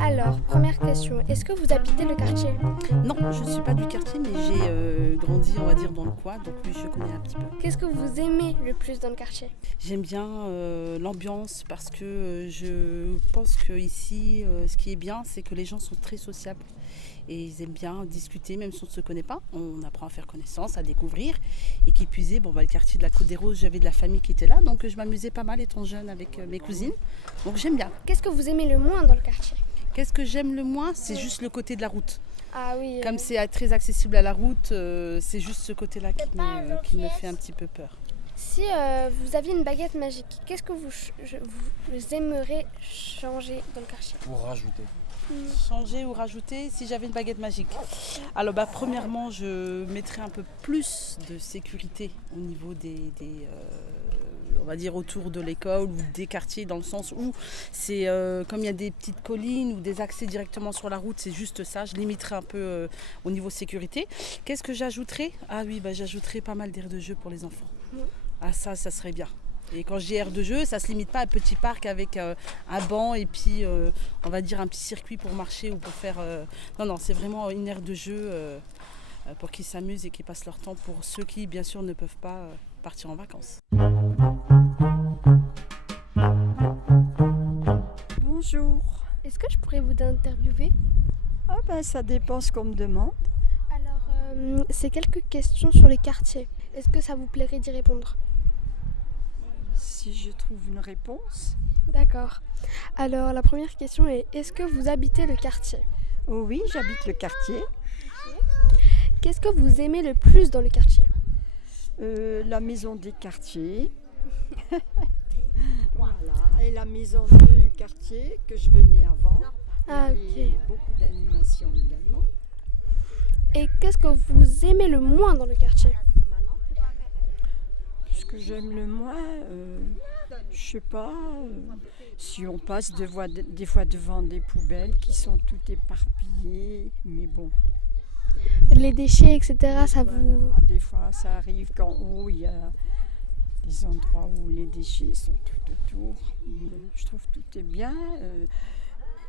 Alors, première question, est-ce que vous habitez le quartier? Non, je ne suis pas du quartier, mais j'ai grandi, on va dire, dans le coin, donc oui, je connais un petit peu. Qu'est-ce que vous aimez le plus dans le quartier? J'aime bien l'ambiance parce que je pense qu'ici, ce qui est bien, c'est que les gens sont très sociables. Et ils aiment bien discuter, même si on ne se connaît pas. On apprend à faire connaissance, à découvrir. Et qui plus est, le quartier de la Côte des Roses, j'avais de la famille qui était là. Donc je m'amusais pas mal étant jeune avec mes cousines. Donc j'aime bien. Qu'est-ce que vous aimez le moins dans le quartier? Qu'est-ce que j'aime le moins? C'est juste le côté de la route. Ah oui. Comme c'est très accessible à la route, c'est juste ce côté-là qui me fait un petit peu peur. Si vous aviez une baguette magique, qu'est-ce que vous aimeriez changer dans le quartier? Pour rajouter. Changer ou rajouter si j'avais une baguette magique. Alors premièrement, je mettrais un peu plus de sécurité au niveau on va dire autour de l'école ou des quartiers, dans le sens où c'est comme il y a des petites collines ou des accès directement sur la route, c'est juste ça. Je limiterais un peu au niveau sécurité. Qu'est-ce que j'ajouterais? Ah oui, j'ajouterais pas mal d'aires de jeu pour les enfants. Ah ça serait bien. Et quand je dis aire de jeu, ça ne se limite pas à un petit parc avec un banc et puis on va dire un petit circuit pour marcher ou pour faire... Non, c'est vraiment une aire de jeu pour qu'ils s'amusent et qu'ils passent leur temps pour ceux qui, bien sûr, ne peuvent pas partir en vacances. Bonjour. Est-ce que je pourrais vous interviewer? Ça dépend ce qu'on me demande. Alors, c'est quelques questions sur les quartiers. Est-ce que ça vous plairait d'y répondre? Si je trouve une réponse. D'accord. Alors, la première question est, est-ce que vous habitez le quartier? Oh oui, j'habite le quartier. Qu'est-ce que vous aimez le plus dans le quartier? La maison des quartiers. Voilà. Et la maison du quartier que je venais avant. Ah, Il y avait beaucoup d'animations également. Et qu'est-ce que vous aimez le moins dans le quartier? Ce que j'aime le moins, je sais pas, si on passe des fois devant des poubelles qui sont toutes éparpillées, mais bon. Les déchets, etc., ça Voilà, vous... des fois ça arrive qu'en haut il y a des endroits où les déchets sont tout autour. Je trouve que tout est bien.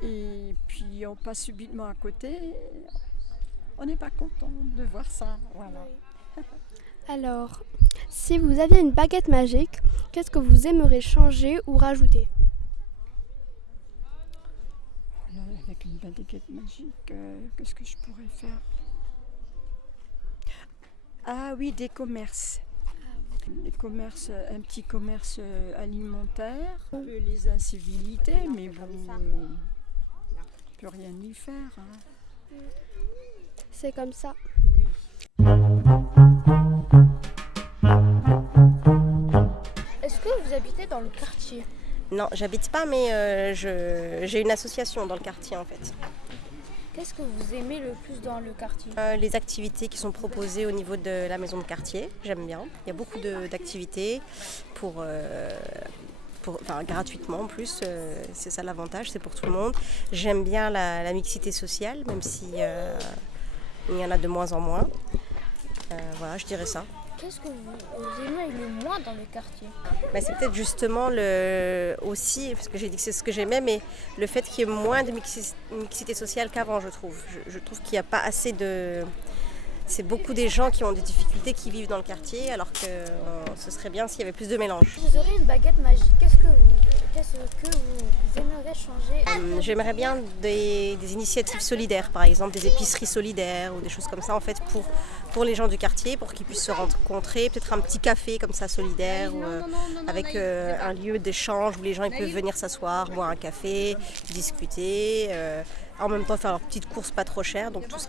Et puis on passe subitement à côté, on n'est pas content de voir ça. Voilà. Alors, si vous aviez une baguette magique, qu'est-ce que vous aimeriez changer ou rajouter? Voilà, avec une baguette magique, qu'est-ce que je pourrais faire? Ah oui, des commerces. Des commerces, un petit commerce alimentaire. Un peu les incivilités, mais bon, on ne peut rien y faire. Hein. C'est comme ça. Oui. Est-ce que vous habitez dans le quartier? Non, j'habite pas, mais j'ai une association dans le quartier en fait. Qu'est-ce que vous aimez le plus dans le quartier? Les activités qui sont proposées au niveau de la maison de quartier, j'aime bien. Il y a beaucoup d'activités gratuitement en plus, c'est ça l'avantage, c'est pour tout le monde. J'aime bien la mixité sociale, même si il y en a de moins en moins. Voilà, je dirais ça. Qu'est-ce que vous aimez le moins dans le quartier? C'est peut-être justement aussi, parce que j'ai dit que c'est ce que j'aimais, mais le fait qu'il y ait moins de mixité sociale qu'avant, je trouve. Je trouve qu'il n'y a pas assez de... C'est beaucoup des gens qui ont des difficultés qui vivent dans le quartier, alors que ce serait bien s'il y avait plus de mélange. Vous aurez une baguette magique, qu'est-ce que vous aimeriez changer? J'aimerais bien des initiatives solidaires, par exemple des épiceries solidaires ou des choses comme ça en fait pour les gens du quartier, pour qu'ils puissent se rencontrer, peut-être un petit café comme ça solidaire avec un lieu d'échange où les gens ils peuvent venir s'asseoir, boire un café, discuter, en même temps faire leurs petites courses pas trop chères, donc tout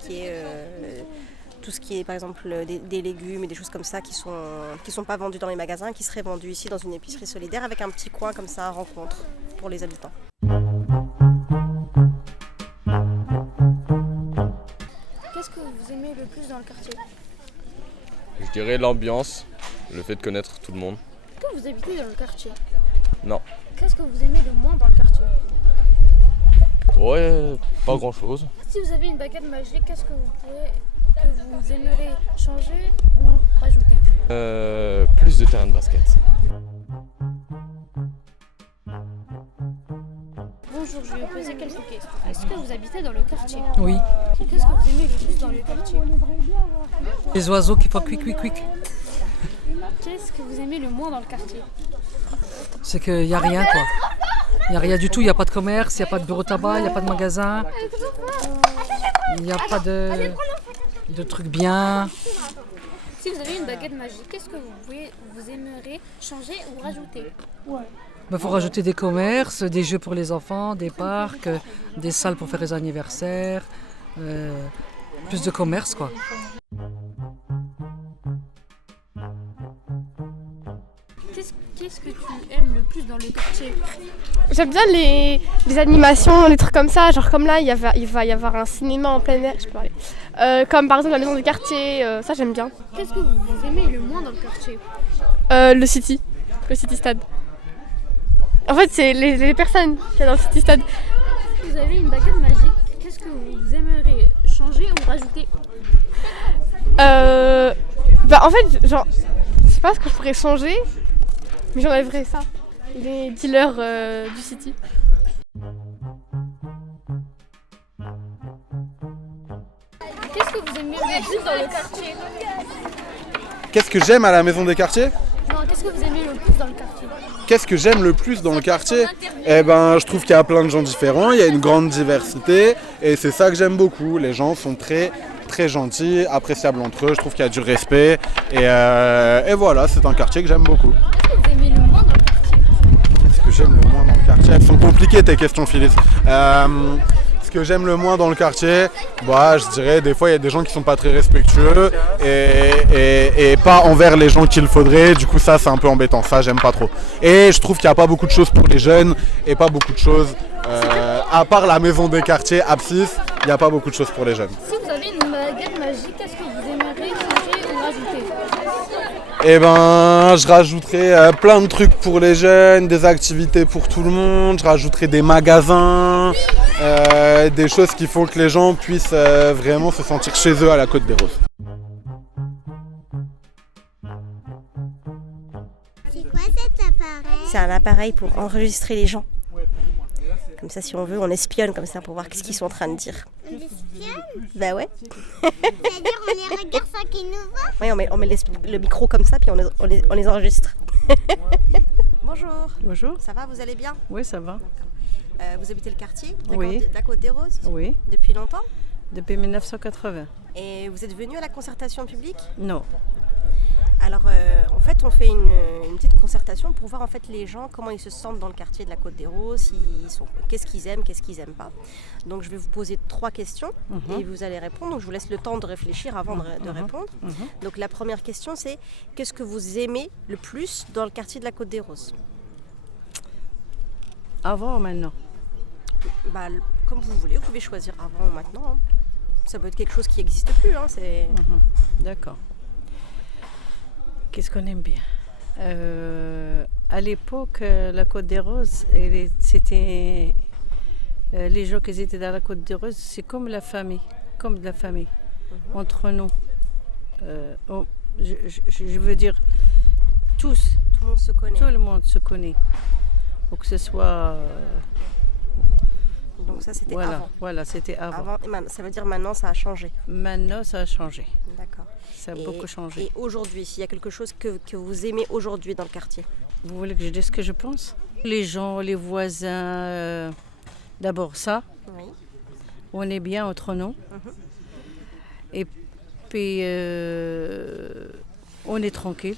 ce qui est par exemple des légumes et des choses comme ça qui sont pas vendus dans les magasins, qui seraient vendus ici dans une épicerie solidaire avec un petit coin comme ça, rencontre pour les habitants. Qu'est-ce que vous aimez le plus dans le quartier? Je dirais l'ambiance, le fait de connaître tout le monde. Est-ce que vous habitez dans le quartier? Non. Qu'est-ce que vous aimez le moins dans le quartier? Ouais, pas grand chose. Si vous avez une baguette magique, qu'est-ce que vous aimeriez changer ou rajouter? plus de terrains de basket. Bonjour, je vais vous poser quelques questions. Est-ce que vous habitez dans le quartier? Oui. Qu'est-ce que vous aimez le plus dans le quartier? Les oiseaux qui font quick, quick, quick. Qu'est-ce que vous aimez le moins dans le quartier? C'est qu'il n'y a rien, quoi. Il n'y a rien du tout. Il n'y a pas de commerce, il n'y a pas de bureau de tabac, il n'y a pas de magasin. Il n'y a pas de trucs bien. Si vous avez une baguette magique, qu'est-ce que vous aimeriez changer ou rajouter? Il faut rajouter des commerces, des jeux pour les enfants, des parcs, des salles pour faire les anniversaires. Plus de commerce, quoi. Qu'est-ce que tu aimes le plus dans le quartier? J'aime bien les animations, les trucs comme ça. Genre comme là, il va y avoir un cinéma en plein air, je peux parler. Comme par exemple la maison du quartier, ça j'aime bien. Qu'est-ce que vous aimez le moins dans le quartier? Le City Stade. En fait, c'est les personnes qu'il y a dans le City Stade. Si vous avez une baguette magique, qu'est-ce que vous aimeriez changer ou rajouter? En fait, genre, je sais pas ce que je pourrais changer, mais j'enlèverais ça. Les dealers du City. Qu'est-ce que vous aimez le plus dans le quartier? Qu'est-ce que j'aime à la maison des quartiers? Non, qu'est-ce que vous aimez le plus dans le quartier? Qu'est-ce que j'aime le plus dans le quartier? Eh ben, je trouve qu'il y a plein de gens différents, il y a une grande diversité et c'est ça que j'aime beaucoup. Les gens sont très très gentils, appréciables entre eux, je trouve qu'il y a du respect et voilà, c'est un quartier que j'aime beaucoup. Qu'est-ce que vous aimez le moins dans le quartier? Ce que j'aime le moins dans le quartier, elles sont compliquées tes questions, Phyllis. Ce que j'aime le moins dans le quartier, je dirais des fois il y a des gens qui sont pas très respectueux et pas envers les gens qu'il faudrait, du coup ça c'est un peu embêtant, ça j'aime pas trop. Et je trouve qu'il n'y a pas beaucoup de choses pour les jeunes et pas beaucoup de choses, à part la maison des quartiers, Abscisse, il n'y a pas beaucoup de choses pour les jeunes. Si vous avez une baguette magique, qu'est-ce que vous aimeriez changer ou rajouter? Eh ben, je rajouterai plein de trucs pour les jeunes, des activités pour tout le monde, je rajouterai des magasins, des choses qui font que les gens puissent vraiment se sentir chez eux à la Côte des Roses. C'est quoi cet appareil? C'est un appareil pour enregistrer les gens. Comme ça, si on veut, on espionne comme ça pour voir ce qu'ils sont en train de dire. On espionne? Bah ouais. C'est-à-dire on les regarde sans qu'ils nous voient? Oui, on met le micro comme ça, puis on les enregistre. Bonjour. Bonjour. Ça va, vous allez bien? Oui, ça va. Vous habitez le quartier Oui. de la Côte des Roses? Oui, Depuis longtemps? depuis 1980. Et vous êtes venu à la concertation publique? Non. Alors, en fait, on fait une petite concertation pour voir en fait les gens, comment ils se sentent dans le quartier de la Côte des Roses, qu'est-ce qu'ils aiment, qu'est-ce qu'ils n'aiment pas. Donc, je vais vous poser 3 questions et vous allez répondre. Donc, je vous laisse le temps de réfléchir avant de répondre. Donc, la première question, c'est qu'est-ce que vous aimez le plus dans le quartier de la Côte des Roses? Avant ou maintenant? Comme vous voulez, vous pouvez choisir avant ou maintenant. Hein. Ça peut être quelque chose qui n'existe plus. Hein, D'accord. Qu'est-ce qu'on aime bien? À l'époque, la Côte des Roses, c'était les gens qui étaient dans la Côte des Roses, c'est comme la famille, comme de la famille, entre nous. Je veux dire, tous. Tout le monde se connaît. Tout le monde se connaît. Pour que ce soit. Donc ça, c'était avant. Voilà, c'était avant. Ça veut dire maintenant, ça a changé. Maintenant, ça a changé. D'accord. Ça a beaucoup changé. Et aujourd'hui, s'il y a quelque chose que vous aimez aujourd'hui dans le quartier? Vous voulez que je dise ce que je pense? Les gens, les voisins, d'abord ça. Oui. On est bien entre nous. Et puis, on est tranquille.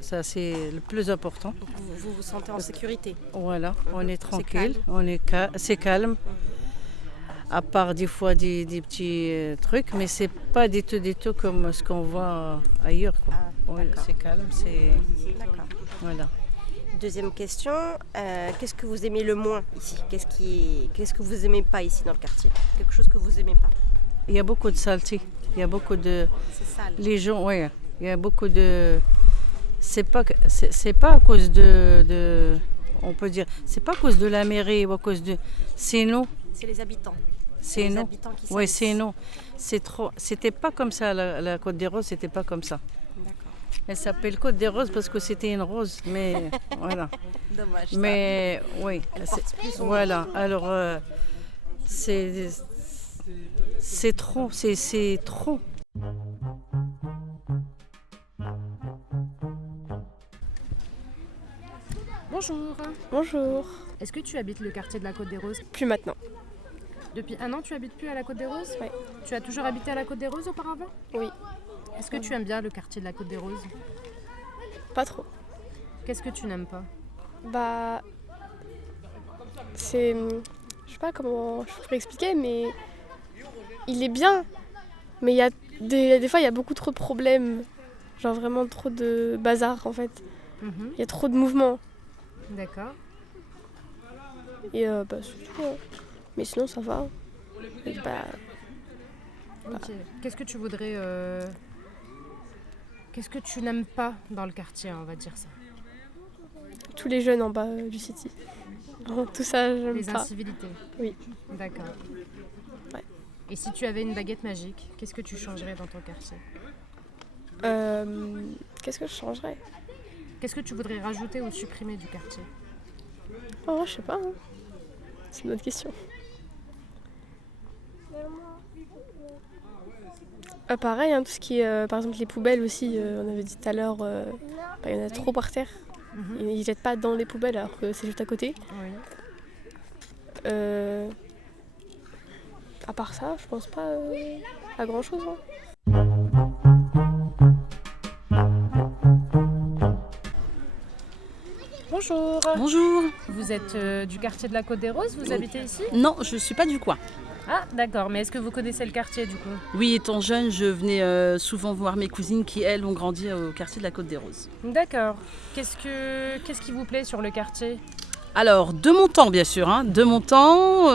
Ça, c'est le plus important. Vous vous sentez en sécurité? Voilà, on est tranquille, calme. c'est calme. À part des fois des petits trucs, mais c'est pas du tout comme ce qu'on voit ailleurs. Quoi. C'est calme, c'est... D'accord. Voilà. Deuxième question, qu'est-ce que vous aimez le moins ici? Qu'est-ce que vous aimez pas ici dans le quartier? Quelque chose que vous aimez pas? Il y a beaucoup de saleté, il y a beaucoup de... C'est sale. Les gens, oui, il y a beaucoup de... C'est pas à cause de... On peut dire, c'est pas à cause de la mairie ou à cause de... C'est nous. C'est les habitants. C'est les nous. habitants qui Oui, s'habitent. c'est nous. C'est trop. C'était pas comme ça, la Côte des Roses, c'était pas comme ça. D'accord. Elle s'appelle Côte des Roses parce que c'était une rose, mais voilà. Dommage. ça. Mais oui, Elle porte plus son nom. voilà. Alors c'est trop, c'est trop. Bonjour. Bonjour. Est-ce que tu habites le quartier de la Côte des Roses? Plus maintenant. Depuis un an, tu habites plus à la Côte des Roses? Oui. Tu as toujours habité à la Côte des Roses auparavant? Oui. Est-ce que tu aimes bien le quartier de la Côte des Roses? Pas trop. Qu'est-ce que tu n'aimes pas? Bah. C'est. Je sais pas comment je pourrais expliquer, mais. Il est bien. Mais il y a des fois, il y a beaucoup trop de problèmes. Genre vraiment trop de bazar en fait. Il y a trop de mouvements. D'accord. Et bah, c'est tout. Hein. Mais sinon, ça va. Et bah, Ok. Qu'est-ce que tu voudrais... Qu'est-ce que tu n'aimes pas dans le quartier, on va dire ça? tous les jeunes en bas du city. Tout ça, j'aime Les pas. incivilités? Oui. D'accord. Ouais. Et si tu avais une baguette magique, qu'est-ce que tu changerais dans ton quartier? Qu'est-ce que je changerais? Qu'est-ce que tu voudrais rajouter ou supprimer du quartier? Oh, je sais pas. Hein. C'est une autre question. Pareil, hein, tout ce qui est, par exemple, les poubelles aussi, on avait dit tout à l'heure, il y en a trop par terre. Ils jettent pas dans les poubelles alors que c'est juste à côté. Oui. À part ça, je pense pas à grand chose. Hein. Bonjour. Bonjour. Vous êtes du quartier de la Côte des Roses, vous habitez ici? Non, je ne suis pas du coin. Ah, d'accord. Mais est-ce que vous connaissez le quartier du coup? Oui, étant jeune, je venais souvent voir mes cousines qui, elles, ont grandi au quartier de la Côte des Roses. D'accord. Qu'est-ce qui vous plaît sur le quartier? Alors, de mon temps, bien sûr. Hein, de mon temps,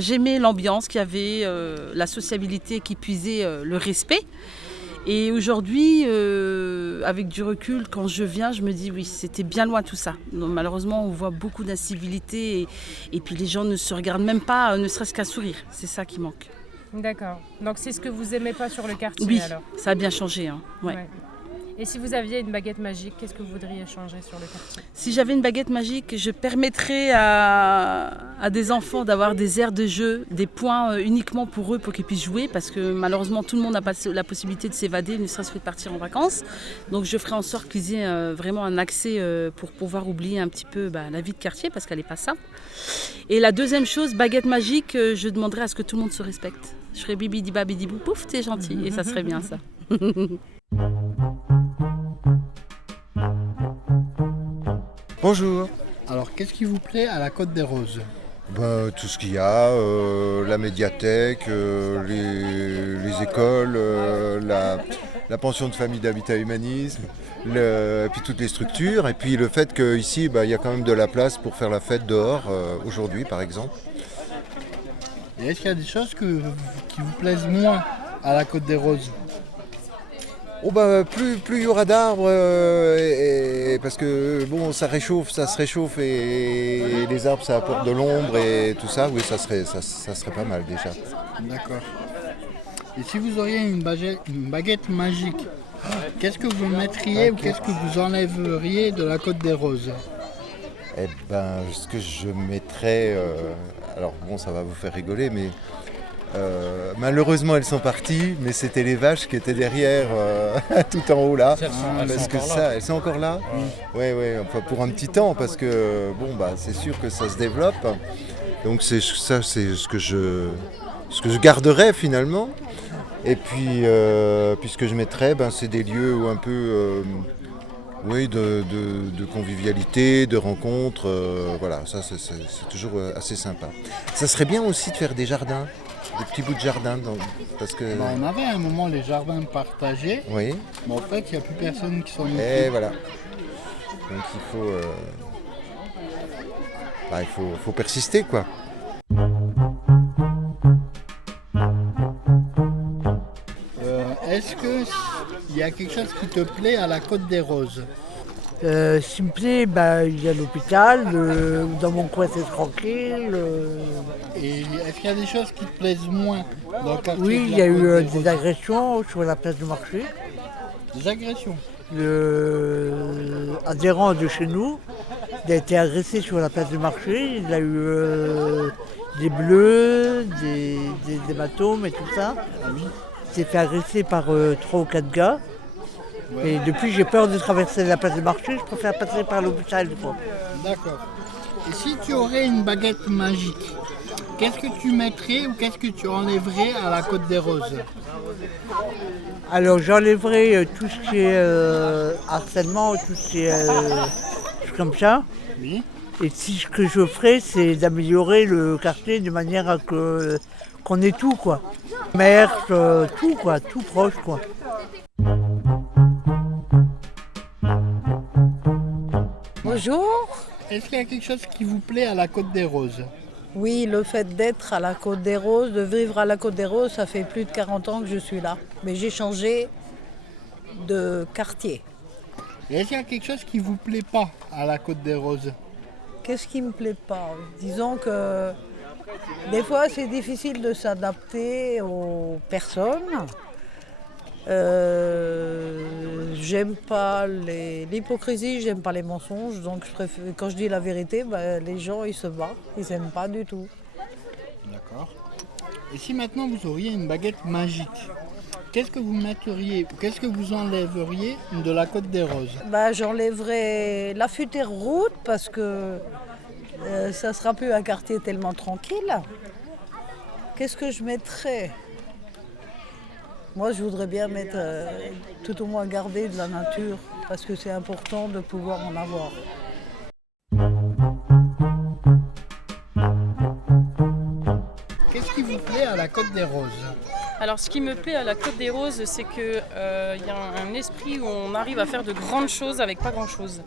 j'aimais l'ambiance qu'il y avait, la sociabilité qui puisait le respect. Et aujourd'hui, avec du recul, quand je viens, je me dis oui, c'était bien loin tout ça. Donc, malheureusement, on voit beaucoup d'incivilité et puis les gens ne se regardent même pas, ne serait-ce qu'à sourire. C'est ça qui manque. D'accord. Donc c'est ce que vous aimez pas sur le quartier Oui, alors? ça a bien changé. Hein, ouais. Ouais. Et si vous aviez une baguette magique, qu'est-ce que vous voudriez changer sur le quartier? Si j'avais une baguette magique, je permettrais à des enfants d'avoir des aires de jeu, des points uniquement pour eux, pour qu'ils puissent jouer, parce que malheureusement tout le monde n'a pas la possibilité de s'évader, ne serait-ce que de partir en vacances. Donc je ferai en sorte qu'ils aient vraiment un accès pour pouvoir oublier un petit peu la vie de quartier, parce qu'elle n'est pas simple. Et la deuxième chose, baguette magique, je demanderais à ce que tout le monde se respecte. Je ferais bibi di babi di bou, pouf, t'es gentil, et ça serait bien ça. Bonjour. Alors, qu'est-ce qui vous plaît à la Côte des Roses? Tout ce qu'il y a, la médiathèque, les écoles, la pension de famille d'habitat humanisme, puis toutes les structures, et puis le fait qu'ici, il y a quand même de la place pour faire la fête dehors, aujourd'hui par exemple. Et est-ce qu'il y a des choses qui vous plaisent moins à la Côte des Roses? Plus il y aura d'arbres, parce que bon, ça se réchauffe et les arbres ça apporte de l'ombre et tout ça, oui, ça serait pas mal déjà. D'accord. Et si vous auriez une baguette magique, qu'est-ce que vous mettriez ou qu'est-ce que vous enlèveriez de la Côte des Roses? Ce que je mettrais, alors bon, ça va vous faire rigoler, mais malheureusement elles sont parties, mais c'était les vaches qui étaient derrière, tout en haut là. Elles sont encore là. Oui, enfin pour un petit temps, parce que c'est sûr que ça se développe. Donc c'est ce que je garderais finalement. Et puis ce que je mettrais, c'est des lieux où un peu de convivialité, de rencontres, voilà, ça c'est toujours assez sympa. Ça serait bien aussi de faire des jardins. Des petits bouts de jardin, parce que... on avait à un moment les jardins partagés, oui. Mais en fait il n'y a plus personne qui s'en occupe. Et voilà. Donc il faut persister quoi. Est-ce qu'il y a quelque chose qui te plaît à la Côte des Roses? Ce qui me plaît, il y a l'hôpital, dans mon coin c'est tranquille. Et est-ce qu'il y a des choses qui te plaisent moins dans le quartier? Oui, il y a eu des agressions sur la place du marché. Des agressions? Adhérent de chez nous, il a été agressé sur la place du marché, il a eu des bleus, des hématomes et tout ça. Il s'est fait agresser par 3 ou 4 gars. Ouais. Et depuis, j'ai peur de traverser la place du marché, je préfère passer par l'hôpital. D'accord. Et si tu aurais une baguette magique, qu'est-ce que tu mettrais ou qu'est-ce que tu enlèverais à la Côte des Roses? Alors j'enlèverais tout ce qui est harcèlement, tout ce qui est comme ça. Oui. Et ce que je ferais, c'est d'améliorer le quartier de manière à qu'on ait tout, quoi. Commerce, tout, quoi, tout proche, quoi. Bonjour. Est-ce qu'il y a quelque chose qui vous plaît à la Côte des Roses? Oui, le fait d'être à la Côte des Roses, de vivre à la Côte des Roses, ça fait plus de 40 ans que je suis là. Mais j'ai changé de quartier. Et est-ce qu'il y a quelque chose qui ne vous plaît pas à la Côte des Roses? Qu'est-ce qui ne me plaît pas? Disons que des fois c'est difficile de s'adapter aux personnes. J'aime pas l'hypocrisie, j'aime pas les mensonges, donc quand je dis la vérité, les gens ils se battent, ils aiment pas du tout. D'accord. Et si maintenant vous auriez une baguette magique, qu'est-ce que vous metteriez, qu'est-ce que vous enlèveriez de la Côte des Roses? J'enlèverais la future route parce que ça sera plus un quartier tellement tranquille. Qu'est-ce que je mettrais? Moi, je voudrais bien mettre, tout au moins garder de la nature, parce que c'est important de pouvoir en avoir. Qu'est-ce qui vous plaît à la Côte des Roses? Alors, ce qui me plaît à la Côte des Roses, c'est qu'il y a un esprit où on arrive à faire de grandes choses avec pas grand-chose.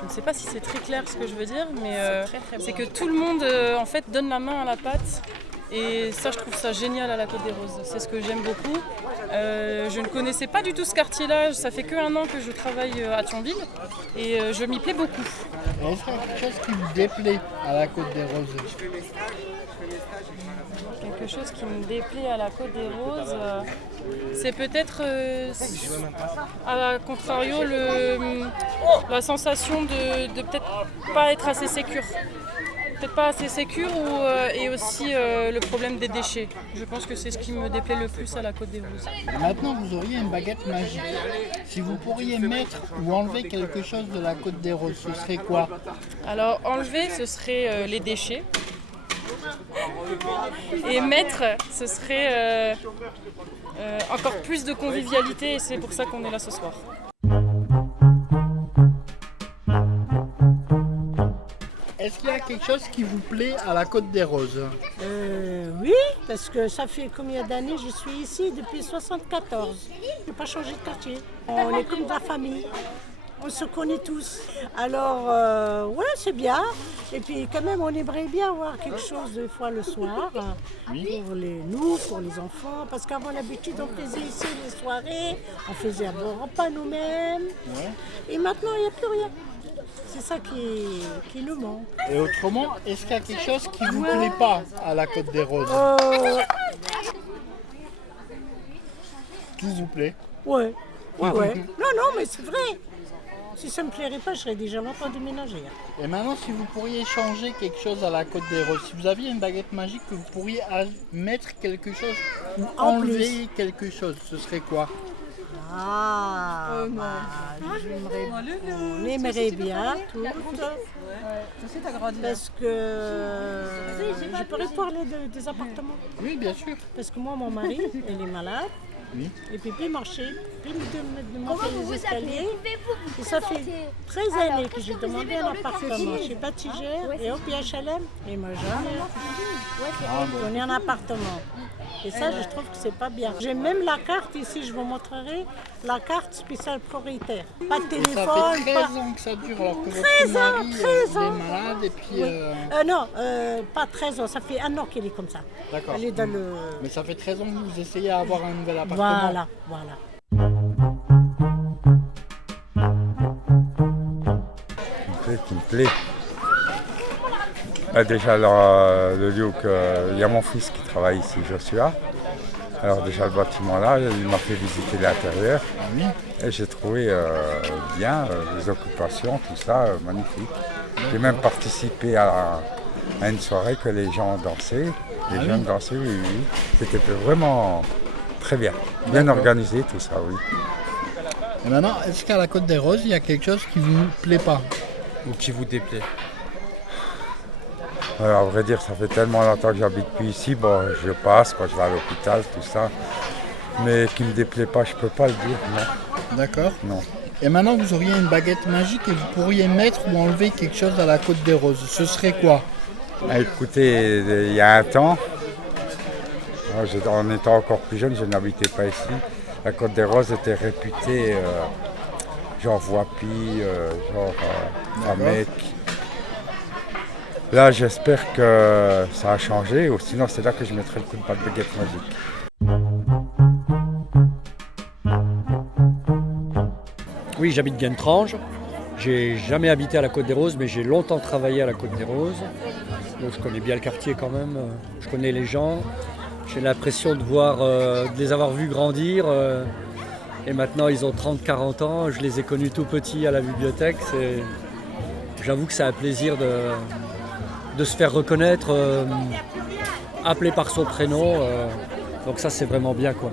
Je ne sais pas si c'est très clair ce que je veux dire, mais c'est que tout le monde en fait, donne la main à la pâte. Et ça, je trouve ça génial à la Côte des Roses. C'est ce que j'aime beaucoup. Je ne connaissais pas du tout ce quartier-là. Ça fait qu'1 an que je travaille à Thionville et je m'y plais beaucoup. Est-ce qu'il y a quelque chose qui vous déplaît à la Côte des Roses? Quelque chose qui me déplaît à la Côte des Roses, c'est peut-être, à contrario, la sensation de peut-être pas être assez sécure. Peut-être pas assez sécure et aussi le problème des déchets. Je pense que c'est ce qui me déplaît le plus à la Côte des Roses. Et maintenant, vous auriez une baguette magique. Si vous pourriez mettre ou enlever quelque chose de la Côte des Roses, ce serait quoi? Alors, enlever, ce serait les déchets. Et mettre, ce serait encore plus de convivialité et c'est pour ça qu'on est là ce soir. Est-ce qu'il y a quelque chose qui vous plaît à la Côte des Roses? Oui, parce que ça fait combien d'années je suis ici? Depuis 1974. Je n'ai pas changé de quartier. On est comme de la famille. On se connaît tous. Alors, ouais, c'est bien. Et puis quand même, on aimerait bien avoir quelque chose des fois le soir. Oui. Pour les enfants. Parce qu'avant l'habitude, on faisait ici les soirées. On faisait un bon repas nous-mêmes. Ouais. Et maintenant, il n'y a plus rien. C'est ça qui nous manque. Et autrement, est-ce qu'il y a quelque chose qui ne vous plaît pas à la Côte des Roses? Tout vous plaît? Ouais. Non, mais c'est vrai. Si ça ne me plairait pas, je serais déjà longtemps déménagée. Et maintenant, si vous pourriez changer quelque chose à la Côte des Roses, si vous aviez une baguette magique que vous pourriez mettre quelque chose ou enlever quelque chose, ce serait quoi? On aimerait bien tout. Parce que je pourrais parler des appartements. Oui, bien sûr. Parce que moi, mon mari, il est malade. Oui. Et puis il marchait, puis de monter les escaliers. Et ça fait 13 années que j'ai demandé un appartement chez Batigère et au PHLM. Et moi jamais donné un appartement. Et ça, je trouve que c'est pas bien. J'ai même la carte ici, je vous montrerai, la carte spéciale prioritaire. Pas de téléphone. Ça fait 13 ans que ça dure alors que 13 votre ans, mari 13 ans. est malade et puis... Non, pas 13 ans, ça fait 1 an qu'elle est comme ça. D'accord. Elle est dans le... Mais ça fait 13 ans que vous essayez d'avoir un nouvel appartement. Voilà. plaît. Déjà le lieu il y a mon fils qui travaille ici, Joshua. Alors déjà le bâtiment là, il m'a fait visiter l'intérieur. Et j'ai trouvé bien les occupations, tout ça, magnifique. J'ai même participé à une soirée que les gens dansaient. Les jeunes dansaient, oui. C'était vraiment très bien. Bien organisé tout ça, oui. Et maintenant, est-ce qu'à la Côte des Roses, il y a quelque chose qui vous plaît pas? Ou qui vous déplaît? À vrai dire, ça fait tellement longtemps que j'habite plus ici, bon, je passe quand je vais à l'hôpital, tout ça. Mais qui ne me déplaît pas, je ne peux pas le dire, non. D'accord. Non. Et maintenant, vous auriez une baguette magique et vous pourriez mettre ou enlever quelque chose à la Côte des Roses. Ce serait quoi? Écoutez, il y a un temps, en étant encore plus jeune, je n'habitais pas ici. La Côte des Roses était réputée, genre Voipy, Ramec. Là, j'espère que ça a changé, ou sinon c'est là que je mettrai le coup de baguette magique. Oui, j'habite Guentrange. J'ai jamais habité à la Côte des Roses, mais j'ai longtemps travaillé à la Côte des Roses. Donc je connais bien le quartier quand même, je connais les gens. J'ai l'impression de les avoir vus grandir. Et maintenant, ils ont 30-40 ans. Je les ai connus tout petits à la bibliothèque. J'avoue que c'est un plaisir de se faire reconnaître, appelé par son prénom. Donc ça, c'est vraiment bien, quoi.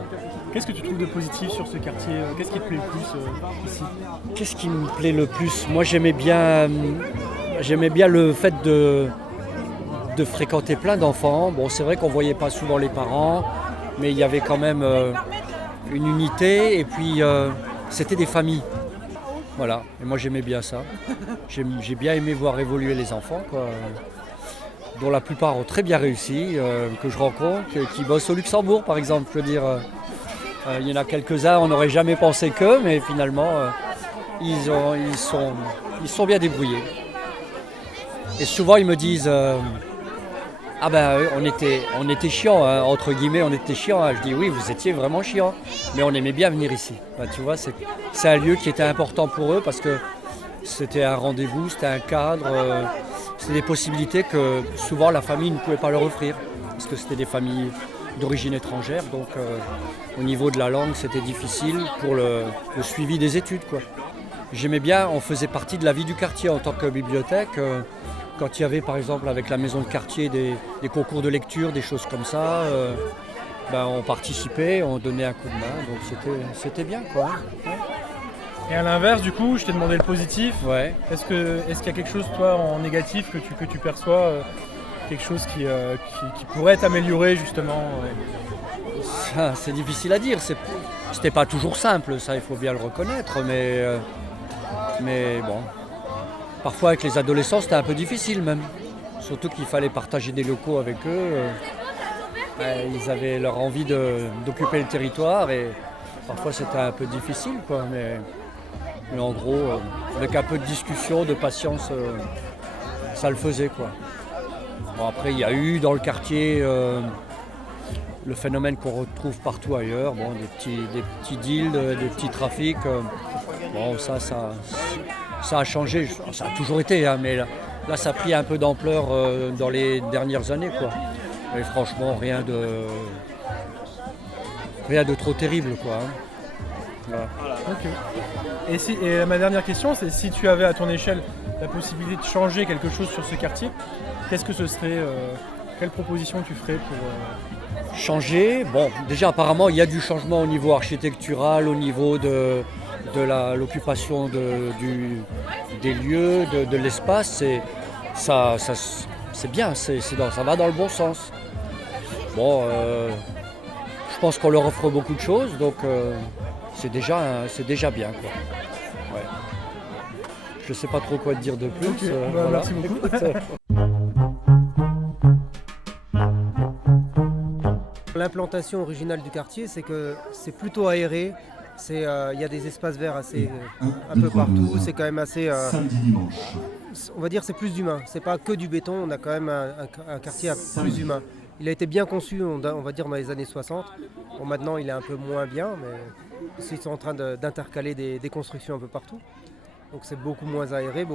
Qu'est-ce que tu trouves de positif sur ce quartier? Qu'est-ce qui te plaît le plus ici? Qu'est-ce qui me plaît le plus? Moi, j'aimais bien le fait de fréquenter plein d'enfants. Bon, c'est vrai qu'on ne voyait pas souvent les parents, mais il y avait quand même une unité, et puis c'était des familles. Voilà, et moi j'aimais bien ça. J'ai bien aimé voir évoluer les enfants, quoi, dont la plupart ont très bien réussi, que je rencontre, qui bossent au Luxembourg par exemple. Je veux dire, il y en a quelques-uns, on n'aurait jamais pensé qu'eux, mais finalement ils sont bien débrouillés. Et souvent ils me disent ah ben on était chiant, hein, entre guillemets on était chiant. Hein. Je dis oui, vous étiez vraiment chiant, mais on aimait bien venir ici. Ben, tu vois, c'est un lieu qui était important pour eux parce que c'était un rendez-vous, c'était un cadre, c'était des possibilités que souvent la famille ne pouvait pas leur offrir parce que c'était des familles d'origine étrangère, donc au niveau de la langue c'était difficile pour le suivi des études, quoi. J'aimais bien, on faisait partie de la vie du quartier en tant que bibliothèque. Quand il y avait par exemple avec la maison de quartier des concours de lecture, des choses comme ça, on participait, on donnait un coup de main, donc c'était bien, quoi. Ouais. Et à l'inverse, du coup, je t'ai demandé le positif. Ouais. Est-ce qu'il y a quelque chose, toi, en négatif que tu perçois, quelque chose qui pourrait être amélioré, justement? Ça, c'est difficile à dire. C'était pas toujours simple, ça, il faut bien le reconnaître, mais bon. Parfois avec les adolescents c'était un peu difficile même, surtout qu'il fallait partager des locaux avec eux. Ils avaient leur envie d'occuper le territoire et parfois c'était un peu difficile, quoi. Mais en gros, avec un peu de discussion, de patience, ça le faisait, quoi. Bon, après il y a eu dans le quartier le phénomène qu'on retrouve partout ailleurs, bon, des petits deals, des petits trafics. Bon, ça a changé, ça a toujours été, hein, mais là ça a pris un peu d'ampleur dans les dernières années, quoi. Mais franchement, rien de trop terrible, quoi. Hein. Voilà. Ok. Et ma dernière question, c'est si tu avais à ton échelle la possibilité de changer quelque chose sur ce quartier, qu'est-ce que ce serait, quelle proposition tu ferais pour... Changer, bon, déjà apparemment il y a du changement au niveau architectural, au niveau de l'occupation des lieux, de l'espace, c'est bien, ça va dans le bon sens. Bon, je pense qu'on leur offre beaucoup de choses, donc c'est déjà bien, quoi. Ouais. Je sais pas trop quoi te dire de plus. Okay. Voilà. Merci beaucoup. L'implantation originale du quartier, c'est que c'est plutôt aéré. Il y a des espaces verts assez un peu partout. C'est quand même assez. On va dire c'est plus humain. C'est pas que du béton. On a quand même un quartier plus humain. Il a été bien conçu, on va dire dans les années 60. Bon, maintenant il est un peu moins bien, mais ils sont en train d'intercaler des constructions un peu partout. Donc c'est beaucoup moins aéré,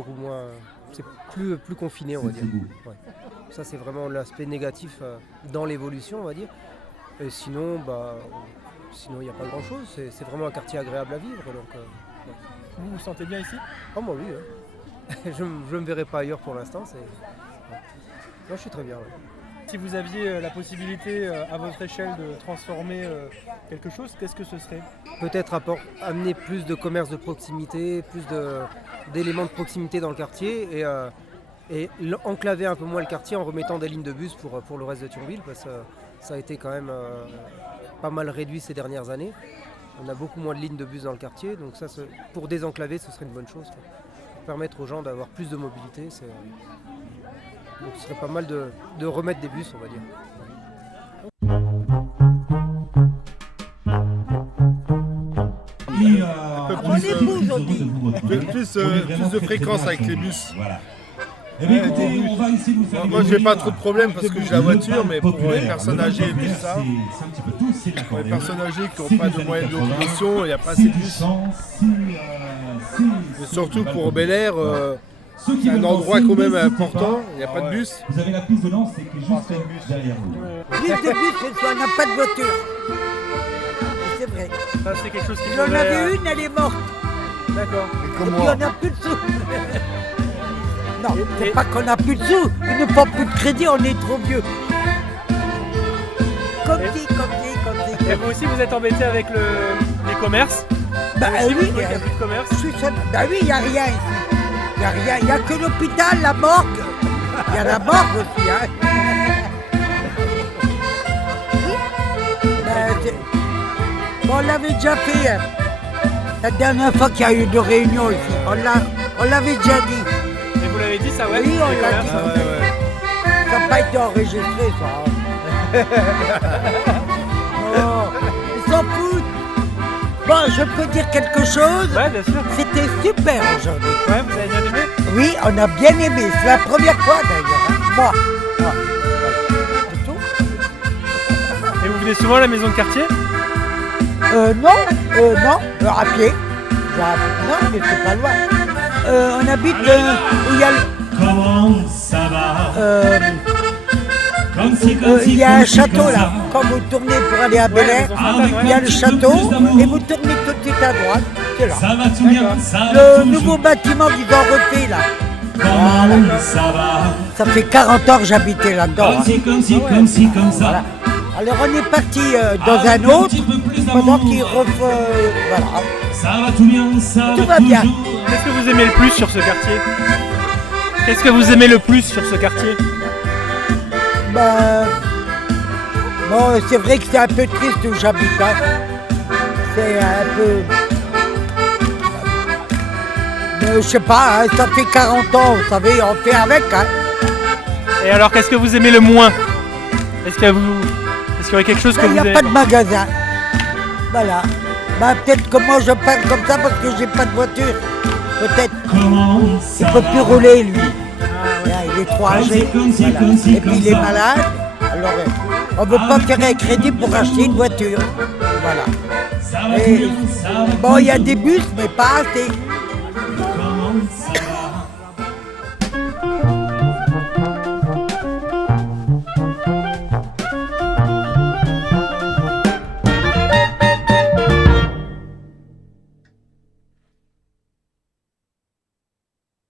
c'est plus confiné, on va dire. Ouais. Ça c'est vraiment l'aspect négatif dans l'évolution, on va dire. Et sinon, il n'y a pas grand-chose. C'est vraiment un quartier agréable à vivre. Donc, ouais. Vous vous sentez bien ici? Oh moi oui. Je ne me verrai pas ailleurs pour l'instant. Ouais. Non, je suis très bien. Ouais. Si vous aviez la possibilité à votre échelle de transformer quelque chose, qu'est-ce que ce serait? Peut-être amener plus de commerce de proximité, plus d'éléments de proximité dans le quartier et enclaver un peu moins le quartier en remettant des lignes de bus pour le reste de Thionville, parce que ça a été quand même pas mal réduit ces dernières années. On a beaucoup moins de lignes de bus dans le quartier, donc ça, pour désenclaver, ce serait une bonne chose. Pour permettre aux gens d'avoir plus de mobilité, donc ce serait pas mal de remettre des bus, on va dire. Plus de fréquence avec les bus. Moi j'ai pas trop de problèmes parce que j'ai la voiture, mais pour les personnes âgées et tout ça, pour les personnes âgées qui n'ont pas de moyens de locomotion, il n'y a pas assez de bus. Et surtout pour Bel Air, c'est un endroit quand même important, il n'y a pas de bus. Vous avez la piste de lance, c'est juste derrière vous. Plus de bus, parce qu'on n'a pas de voiture. C'est vrai. Ça, c'est quelque chose qui Il y en avait une, elle est morte. D'accord. Et puis on n'a plus de sous. Non, c'est pas qu'on n'a plus de sous, il ne prend plus de crédit, on est trop vieux. Comme dit. Et vous aussi, vous êtes embêté avec les commerces? Bah oui, il n'y a plus de commerce. Bah oui, il n'y a rien ici. Il n'y a que l'hôpital, la morgue. Il y a la morgue aussi. Hein. Bon, on l'avait déjà fait. Hein. La dernière fois qu'il y a eu de réunions ici, on l'avait déjà dit. Et vous l'avez dit ça, ouais? Oui, on l'a dit. Ça n'a pas été enregistré, ça. Non, ils s'en foutent. Bon, je peux dire quelque chose? Ouais, bien sûr. C'était super aujourd'hui. Ouais, vous avez bien aimé? Oui, on a bien aimé. C'est la première fois d'ailleurs. Hein. Moi. C'est tout. Et vous venez souvent à la maison de quartier? Non, à pied. Non, mais c'est pas loin. On habite où il y a Comment ça va? il y a un château là. Quand vous tournez pour aller à Bel Air, il y a le château et vous tournez tout de suite à droite. C'est là. Ça va tout bien, ça va le nouveau bâtiment qu'ils ont refait là. Comment ça va? Ça fait 40 ans que j'habitais là-dedans. Comme ça. Voilà. Alors on est parti dans un autre pendant qu'ils refont. Voilà. Ça va tout bien, tout va bien. Qu'est-ce que vous aimez le plus sur ce quartier? Qu'est-ce que vous aimez le plus sur ce quartier? Bon, c'est vrai que c'est un peu triste où j'habite. Hein. C'est un peu. Mais je sais pas, hein, ça fait 40 ans, vous savez, on fait avec. Hein. Et alors, qu'est-ce que vous aimez le moins? Est-ce qu'il y aurait quelque chose que vous aimez? Il n'y a pas de magasin. Voilà. Peut-être que moi je parle comme ça parce que j'ai pas de voiture. Peut-être. Il ne peut plus rouler lui. Il est trop âgé. Voilà. Et puis il est malade. Alors on ne veut pas faire un crédit pour acheter une voiture. Voilà. Et, bon, il y a des bus, mais pas assez.